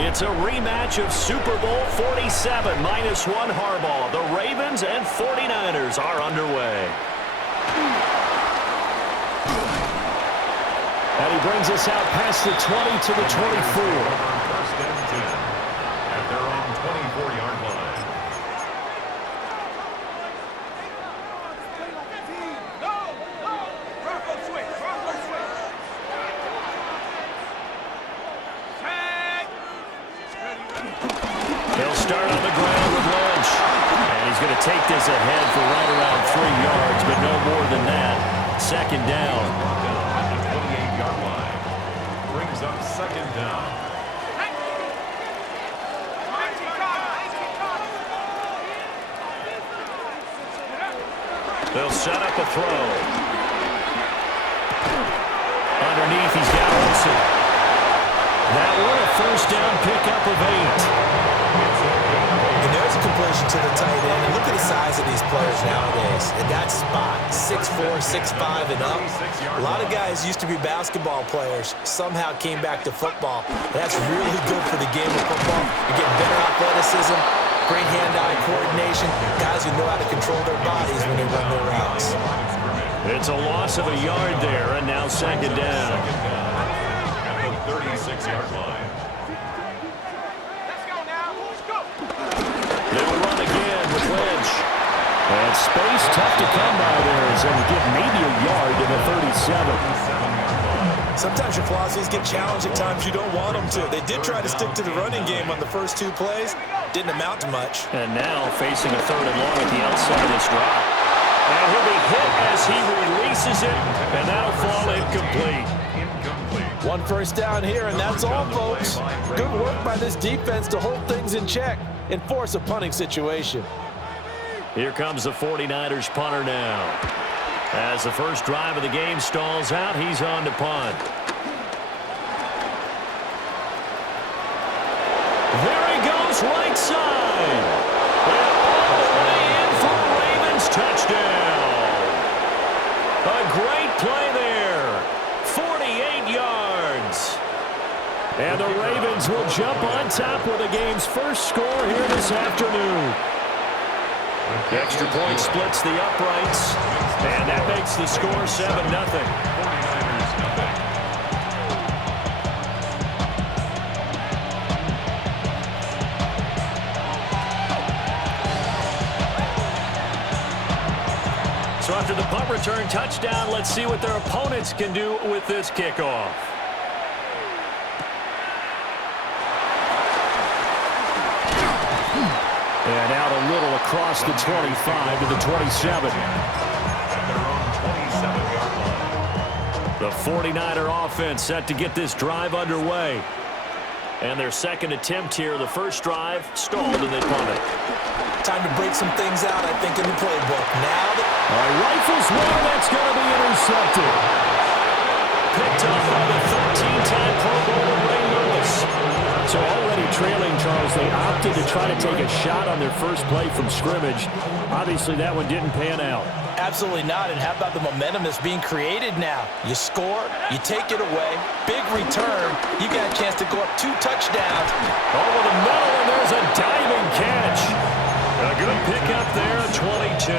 It's a rematch of Super Bowl 47 -1 Harbaugh. The Ravens and 49ers are underway. And he brings us out past the 20 to the 24. First and 10 at their own 24-yard line. He'll start on the ground with Lynch. And he's going to take this ahead for right around 3 yards, but no more than that. Second down. At the 28-yard line. Brings up second down. They'll set up a throw. Underneath, he's got Olsen. That one a first down pickup of 8. And there's a completion to the tight end. And look at the size of these players nowadays. In that spot, 6'4", 6'5", and up. A lot of guys used to be basketball players. Somehow came back to football. That's really good for the game of football. You get better athleticism, great hand-eye coordination. Guys who know how to control their bodies when they run their routes. It's a loss of a yard there, and now second down. At the 36-yard line. They'll run again with Lynch. And space tough to come by there as they get maybe a yard to the 37. Sometimes your philosophies get challenged at times you don't want them to. They did try to stick to the running game on the first 2 plays. Didn't amount to much. And now facing a 3rd and long at the outside of this drive. And he'll be hit as he releases it, and that'll fall incomplete. One first down here, and that's all, folks. Good work by this defense to hold things in check and force a punting situation. Here comes the 49ers punter now. As the first drive of the game stalls out, he's on to punt. There he goes, right side. And all the way in for a Ravens touchdown. A great play there. 48 yards. And the Ravens will jump on top with the game's first score here this afternoon. The extra point splits the uprights, and that makes the score 7-0. So after the punt return touchdown, let's see what their opponents can do with this kickoff. And out a little across the 25 to the 27. The 49er offense set to get this drive underway. And their second attempt here, the first drive, stalled and they punt it. Time to break some things out, I think, in the playbook. Now, rifles one, that's going to be intercepted. Picked up by the 13-time Pro Bowler Ray Lewis. So already trailing, Charles, they opted to try to take a shot on their first play from scrimmage. Obviously, that one didn't pan out. absolutely not. And how about the momentum that's being created now? You score, you take it away, big return. You got a chance to go up 2 touchdowns. Over the middle, and there's a diving catch. A good pickup there, 22.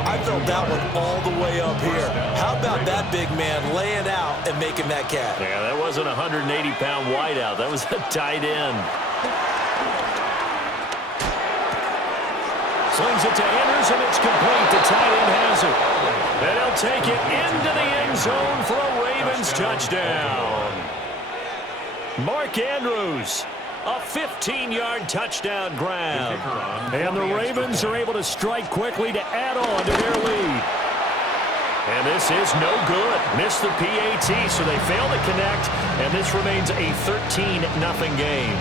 I felt that one all the way up here. How about that big man laying out and making that catch? Yeah, that wasn't a 180-pound wideout. That was a tight end. Slings it to Andrews, and it's complete. The tight end has it. And he'll take it into the end zone for a Ravens touchdown. Mark Andrews, a 15-yard touchdown grab. And the Ravens are able to strike quickly to add on to their lead. And this is no good. Missed the PAT, so they fail to connect, and this remains a 13-0 game.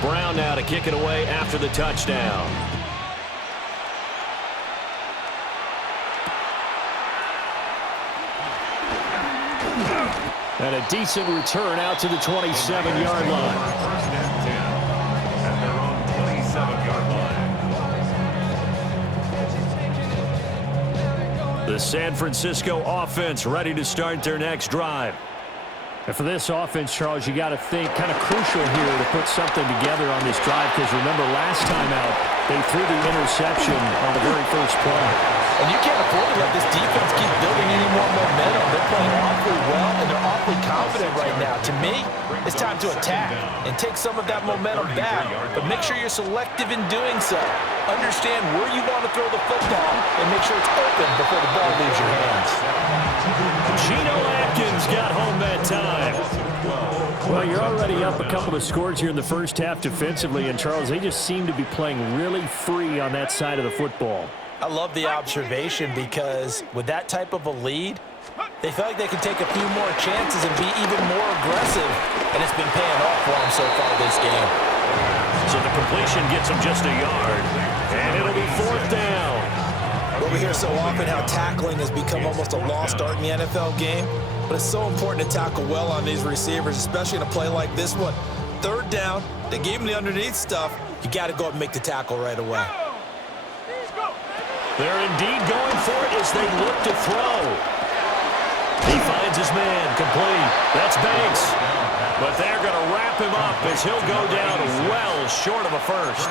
Brown now to kick it away after the touchdown. And a decent return out to the 27-yard line. First and 10 at their own 27-yard line. The San Francisco offense ready to start their next drive. And for this offense, Charles, you got to think kind of crucial here to put something together on this drive, because remember last time out, they threw the interception on the very first play. And you can't afford to let this defense keep building any more momentum. They're playing awfully well, and they're awfully confident right now. To me, it's time to attack and take some of that momentum back, but make sure you're selective in doing so. Understand where you want to throw the football and make sure it's open before the ball leaves your hands. Geno Atkins got home that time. Well, you're already up a couple of scores here in the first half defensively, and Charles, they just seem to be playing really free on that side of the football. I love the observation, because with that type of a lead, they feel like they can take a few more chances and be even more aggressive, and it's been paying off for them so far this game. So the completion gets them just a yard, and it'll be 4th down. Well, we hear so often how tackling has become almost a lost art in the NFL game, but it's so important to tackle well on these receivers, especially in a play like this one. 3rd down, they gave him the underneath stuff. You got to go up and make the tackle right away. They're indeed going for it as they look to throw. He finds his man, complete. That's Banks. But they're going to wrap him up as he'll go down well short of a first.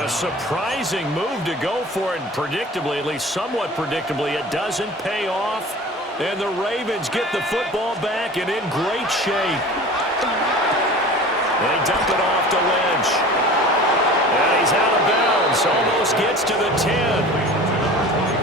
A surprising move to go for it, and predictably, at least somewhat predictably, it doesn't pay off. And the Ravens get the football back and in great shape. They dump it off to Lynch. And he's out of bounds, almost gets to the 10.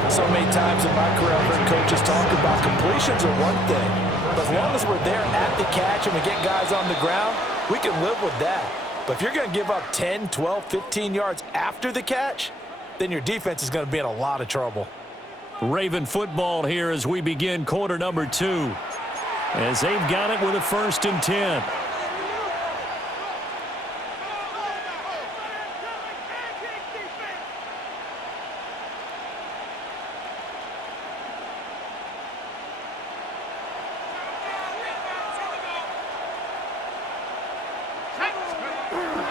So many times in my career, I've heard coaches talk about completions are one thing, but as long as we're there at the catch and we get guys on the ground, we can live with that. But if you're going to give up 10, 12, 15 yards after the catch, then your defense is going to be in a lot of trouble. Raven football here as we begin quarter number 2, as they've got it with a 1st and 10.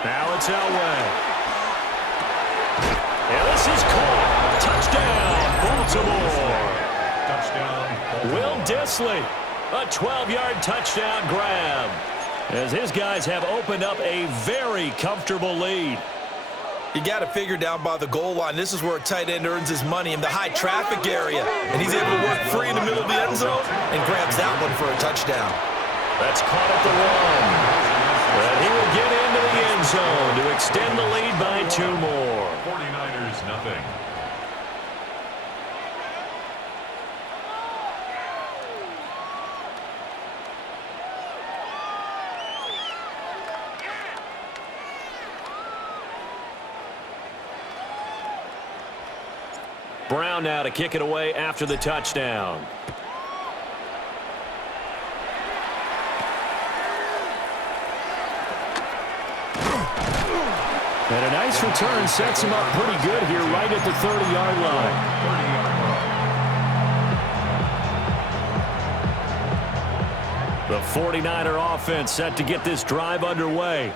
Now it's Elway. And this is caught. Touchdown, Baltimore. Will Dissly, a 12-yard touchdown grab, as his guys have opened up a very comfortable lead. You got to figure down by the goal line. This is where a tight end earns his money, in the high traffic area. And he's able to work free in the middle of the end zone and grabs that one for a touchdown. That's caught at the 1. And he will get into the end zone to extend the lead by 2 more. 49ers, nothing. Brown now to kick it away after the touchdown. And a nice return sets him up pretty good here right at the 30-yard line. The 49er offense set to get this drive underway.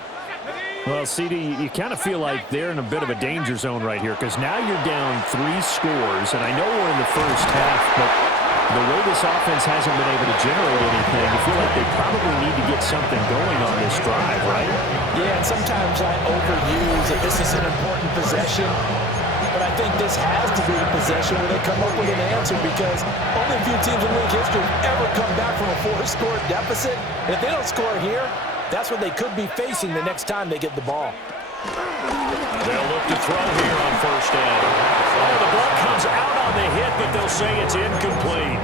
Well, CD, you kind of feel like they're in a bit of a danger zone right here, because now you're down 3 scores, and I know we're in the first half, but the way this offense hasn't been able to generate anything, you feel like they probably need to get something going on this drive, right? Yeah, and sometimes I overuse that this is an important possession, but I think this has to be the possession where they come up with an answer, because only a few teams in league history ever come back from a 4-score deficit. And if they don't score here, that's what they could be facing the next time they get the ball. They'll look to throw here on 1st down. Oh, the ball comes out on the hit, but they'll say it's incomplete.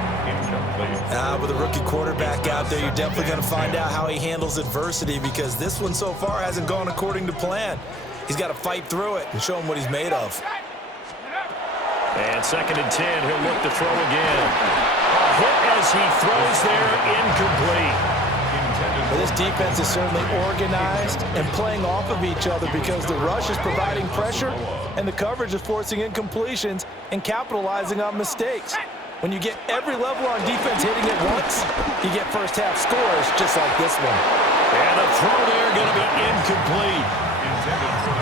With a rookie quarterback out there, you're definitely going to find out how he handles adversity, because this one so far hasn't gone according to plan. He's got to fight through it and show him what he's made of. And 2nd and 10, he'll look to throw again. A hit as he throws there, incomplete. Well, this defense is certainly organized and playing off of each other, because the rush is providing pressure and the coverage is forcing incompletions and capitalizing on mistakes. When you get every level on defense hitting at once, you get first half scores just like this one. And the throw there going to be incomplete.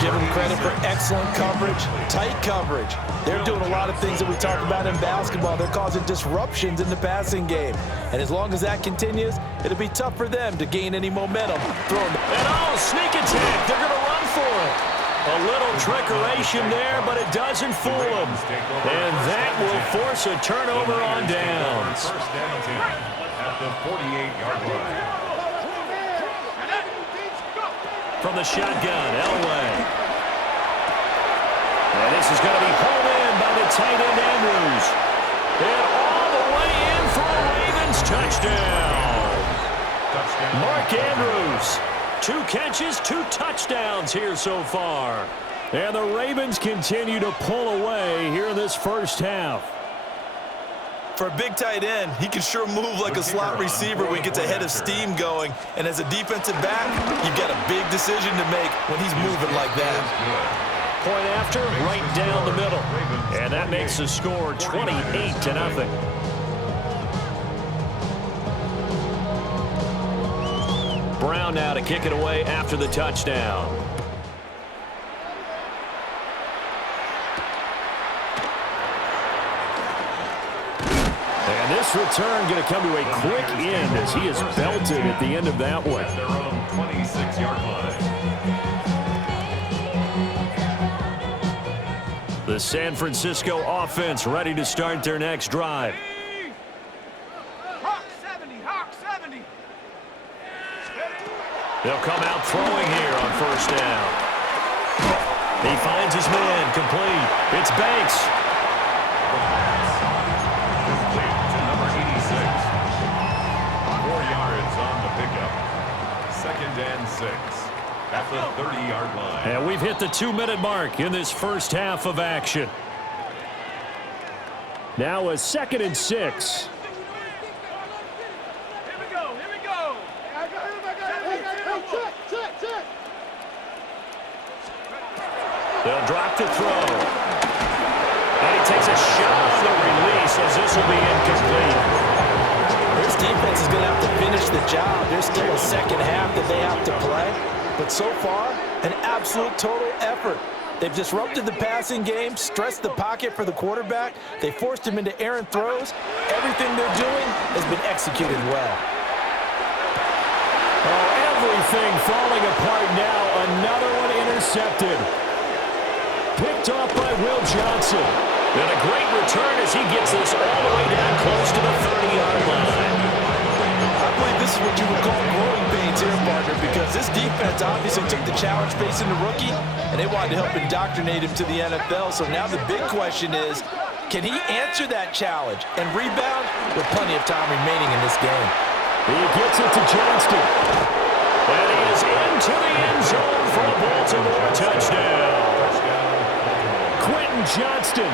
Give them credit for excellent coverage, tight coverage. They're doing a lot of things that we talk about in basketball. They're causing disruptions in the passing game. And as long as that continues, it'll be tough for them to gain any momentum. And sneak attack. They're going to run for it. A little trickeration there, but it doesn't fool them. And that will force a turnover on downs. First down team at the 48-yard line. From the shotgun, Elway. And this is going to be hauled in by the tight end, Andrews. And all the way in for a Ravens touchdown. Mark Andrews. 2 catches, 2 touchdowns here so far. And the Ravens continue to pull away here in this first half. For a big tight end, he can sure move like a slot receiver when he gets a head of steam going. And as a defensive back, you've got a big decision to make when he's moving like that. Point after, right down the middle. And that makes the score 28-0. Brown now to kick it away after the touchdown. And this return going to come to a quick end as he is belted at the end of that one. Their own 26-yard line. The San Francisco offense ready to start their next drive. Hawk 70, Hawk 70. They'll come out throwing here on first down. He finds his man, complete. It's Banks. Complete to number 86. 4 yards on the pickup. 2nd and 6 at the 30-yard line. And we've hit the 2-minute mark in this first half of action. Now a 2nd and 6. Here we go, here we go. Check. They'll drop to throw. And he takes a shot on the release as this will be incomplete. This defense is going to have to finish the job. There's still a second half that they have to play. But so far, an absolute total effort. They've disrupted the passing game, stressed the pocket for the quarterback. They forced him into errant throws. Everything they're doing has been executed well. Oh, everything falling apart now. Another one intercepted. Picked off by Will Johnson. And a great return as he gets this all the way down close to the 30-yard line. I believe this is what you would call growing pains here, partner, because this defense obviously took the challenge facing the rookie, and they wanted to help indoctrinate him to the NFL. So now the big question is, can he answer that challenge and rebound with plenty of time remaining in this game? He gets it to Johnston. And he is into the end zone for a Baltimore touchdown. Quentin Johnston